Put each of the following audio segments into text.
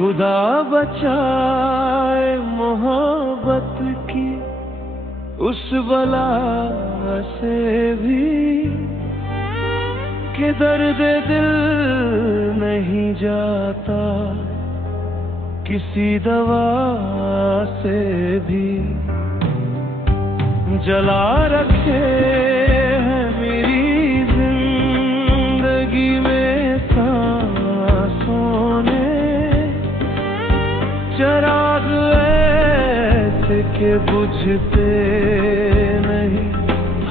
खुदा बचाए मोहब्बत की उस बला से भी कि दर्द दिल नहीं जाता किसी दवा से भी। जला रखे हैं मेरी जिंदगी में सांसों ने चिराग ऐसे के बुझते नहीं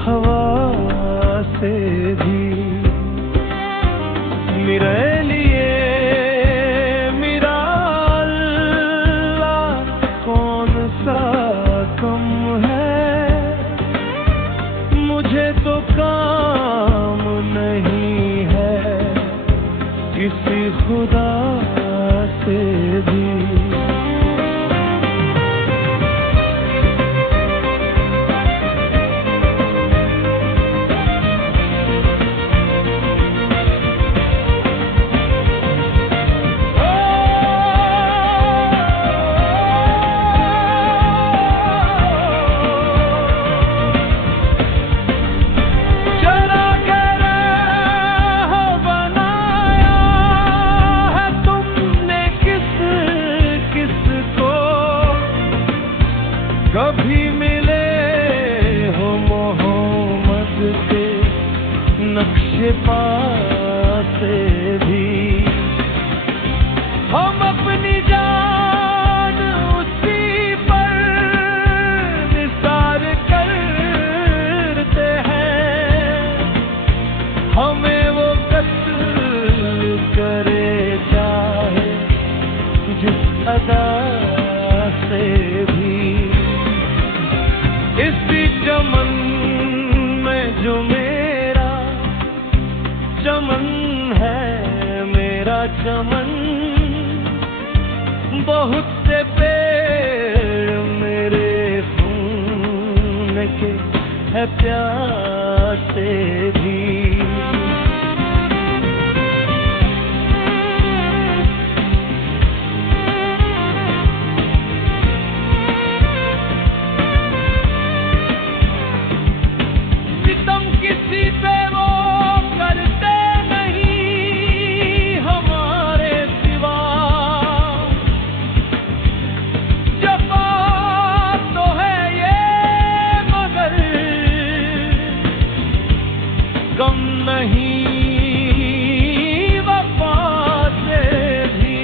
हवा से भी। मेरे लिए मेरा अल्लाह कौन सा कम है, मुझे तो काम नहीं है किसी खुदा से भी। कभी मिले हो मोहम्मद के नक्शे पा से भी। हम अपनी जान उसी पर निसार करते हैं, हमें वो कत्ल करे चाहे जिस अदा से भी। इसी चमन में जो मेरा चमन है, मेरा चमन, बहुत से पेड़ मेरे खून के है प्यासे भी। कम नहीं वफा से भी।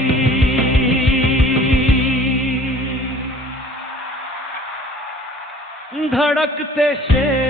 धड़कते शेर